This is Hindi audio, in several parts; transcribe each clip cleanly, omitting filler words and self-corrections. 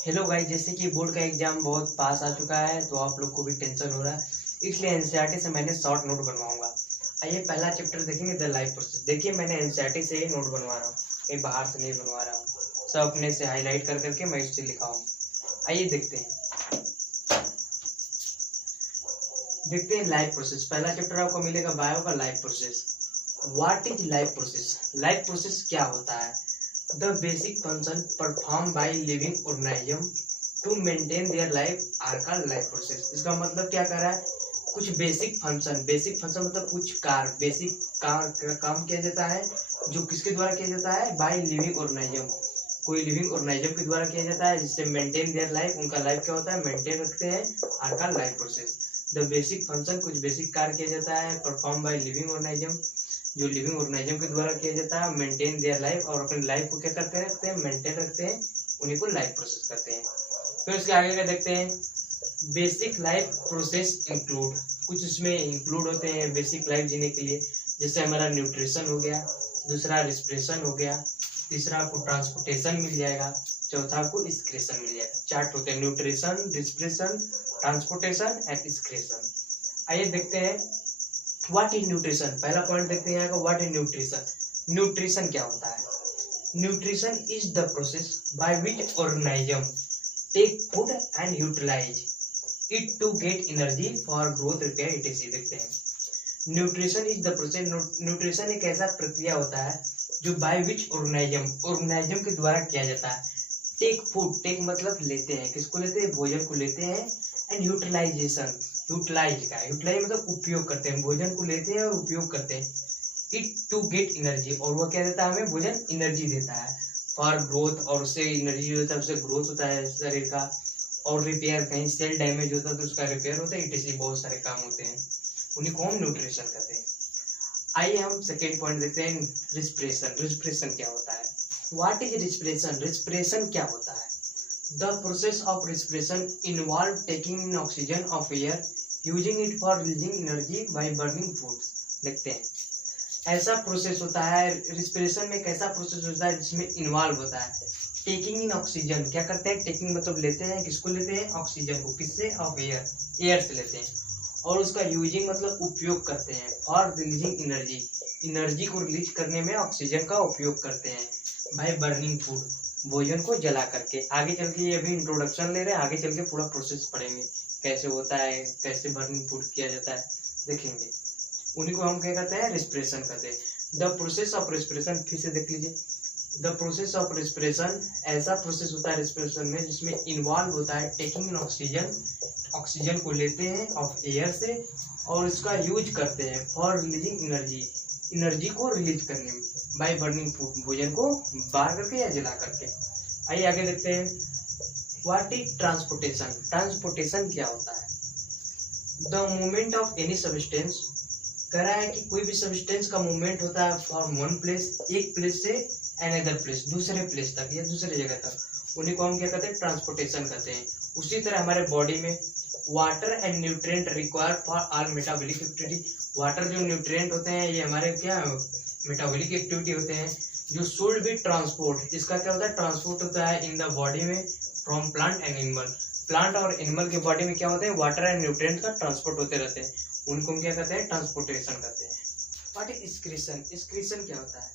हेलो गाइस, जैसे कि बोर्ड का एग्जाम बहुत पास आ चुका है तो आप लोग को भी टेंशन हो रहा है, इसलिए एनसीईआरटी से मैंने शॉर्ट नोट बनवाऊंगा। आइए पहला चैप्टर देखेंगे, द लाइफ प्रोसेस। देखिए मैंने एनसीईआरटी से ही नोट बनवा रहा हूँ, कहीं बाहर से नहीं बनवा रहा हूँ, सब अपने से हाईलाइट कर करके मैं इससे लिखा हूँ। आइए देखते हैं लाइफ प्रोसेस। पहला चैप्टर आपको मिलेगा बायो का, life process. What is life process? Life process क्या होता है? The basic function perform by living organism to maintain their life are called life process. इसका मतलब क्या कह रहा है? कुछ बेसिक फंक्शन मतलब कुछ बेसिक काम किया जाता है, जो किसके द्वारा किया जाता है? बाय लिविंग ऑर्गेनिज्म, कोई लिविंग ऑर्गेनिज्म के द्वारा किया जाता है, जिससे मेंटेन देयर लाइफ, उनका लाइफ क्या होता है? मेंटेन रखते हैं, are called life process. The basic function, कुछ बेसिक कार्य किया जाता है, परफॉर्म बाय लिविंग ऑर्गेनिज्म, जो लिविंग ऑर्गेनिज्म के द्वारा किया जाता है, मेंटेन देयर लाइफ, और अपनी लाइफ को क्या करते रखते हैं? मेंटेन रखते हैं, उन्हीं को लाइफ प्रोसेस कहते हैं। फिर उसके आगे का देखते हैं, बेसिक लाइफ प्रोसेस इंक्लूड, कुछ इसमें इंक्लूड होते हैं बेसिक लाइफ जीने के लिए, जैसे हमारा न्यूट्रिशन हो गया, दूसरा रिस्पिरेशन हो गया, तीसरा आपको ट्रांसपोर्टेशन मिल जाएगा, चौथा आपको एक्सक्रीशन मिल जाएगा। चार्ट होते हैं nutrition, respiration, transportation and excretion. आइए देखते हैं व्हाट इज न्यूट्रिशन। पहला पॉइंट देखते हैं व्हाट इज न्यूट्रिशन। न्यूट्रिशन क्या होता है? Nutrition is the process by which organism take food and utilize it to get energy for growth, repair, etc. देखते हैं nutrition is the process. Nutrition एक ऐसा प्रक्रिया होता है जो बाय विच ऑर्गेनिज्म के द्वारा किया जाता है। टेक फूड, टेक मतलब लेते हैं, किसको लेते हैं? भोजन को लेते हैं, एंड यूटिलाइजेशन, यूटिलाइज मतलब उपयोग करते हैं, भोजन को लेते हैं और उपयोग करते हैं। इट टू गेट एनर्जी, और वो क्या देता है? हमें भोजन एनर्जी देता है। फॉर ग्रोथ, और उससे एनर्जी होता है, उससे ग्रोथ होता है शरीर का, और रिपेयर, कहीं सेल डैमेज होता है तो उसका रिपेयर होता है, इटीसी बहुत सारे काम होते हैं, उन्हीं को हम न्यूट्रिशन कहते हैं। आइए हम सेकेंड पॉइंट देखते हैं, रिस्पिरेशन। रिस्पिरेशन क्या होता है? What is respiration? रिस्पिरेशन क्या होता है? The process of respiration involve taking in oxygen of air, using it for releasing energy by burning food. देखते हैं ऐसा प्रोसेस होता है, रिस्पिरेशन में एक ऐसा प्रोसेस होता है जिसमें इन्वॉल्व होता है टेकिंग इन ऑक्सीजन। क्या करते हैं? टेकिंग मतलब लेते हैं, किसको लेते हैं? ऑक्सीजन को, किससे? ऑफ एयर, एयर से लेते हैं, और उसका यूजिंग मतलब उपयोग करते हैं, फॉर रिलीजिंग एनर्जी, एनर्जी को रिलीज करने में ऑक्सीजन का उपयोग करते हैं, बाय बर्निंग फूड, भोजन को जला करके। आगे चल के, ये अभी इंट्रोडक्शन ले रहे हैं, आगे चल के पूरा प्रोसेस पढ़ेंगे कैसे होता है, कैसे बर्निंग फूड किया जाता है, देखेंगे। उन्हीं को हम क्या कहते हैं? रिस्पिरेशन कहते हैं। द प्रोसेस ऑफ रिस्पिरेशन, फिर से देख लीजिए, द प्रोसेस ऑफ रिस्पिरेशन ऐसा प्रोसेस होता है रिस्पिरेशन में जिसमें इन्वॉल्व होता है टेकिंग इन ऑक्सीजन, ऑक्सीजन को लेते हैं ऑफ एयर से, और इसका यूज करते हैं फॉर रिलीजिंग एनर्जी, एनर्जी को रिलीज करने में, बाय बर्निंग फूड, भोजन को बार करके या जला करके। आइए आगे देखते हैं, व्हाट इज ट्रांसपोर्टेशन। ट्रांसपोर्टेशन क्या होता है? The movement of any substance, कह रहा है कि कोई भी सब्सटेंस का मूवमेंट होता है फ्रॉम वन प्लेस, एक प्लेस से अनदर प्लेस, दूसरे प्लेस तक या दूसरे जगह तक, उन्हीं को हम क्या कहते हैं? ट्रांसपोर्टेशन कहते हैं। उसी तरह हमारे बॉडी में water and nutrient required for all metabolic activity, water जो न्यूट्रिएंट होते हैं ये हमारे क्या मेटाबॉलिक एक्टिविटी होते हैं, जो शुड बी ट्रांसपोर्ट, इसका क्या होता है? ट्रांसपोर्ट होता है इन द बॉडी में from plant and animal, plant और एनिमल के बॉडी में क्या होते हैं? वाटर एंड न्यूट्रिएंट का ट्रांसपोर्ट होते रहते हैं, उनको हम क्या कहते हैं? ट्रांसपोर्टेशन कहते हैं। What is excretion? एक्सक्रीशन क्या होता है?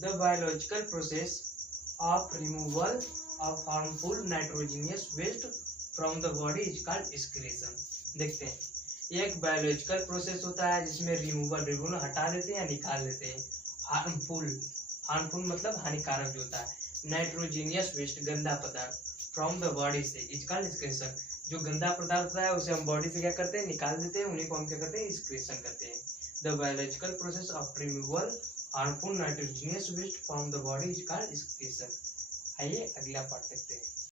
The biological process of removal of harmful nitrogenous waste from the body is called excretion. देखते हैं, ये एक बायोलॉजिकल प्रोसेस होता है जिसमें रिमूवल हटा देते हैं या निकाल देते हैं, हार्मफुल मतलब हानिकारक जो होता है, नाइट्रोजनियस वेस्ट गंदा पदार्थ, फ्रॉम द बॉडी से, इज कॉल्ड एक्सक्रीशन। जो गंदा पदार्थ होता है उसे हम बॉडी से क्या करते हैं? निकाल देते हैं, उन्हीं को हम क्या करते हैं? एक्सक्रीशन करते हैं। The biological process of removal harmful nitrogenous waste from the body is called excretion. आइए अगला पार्ट देखते हैं।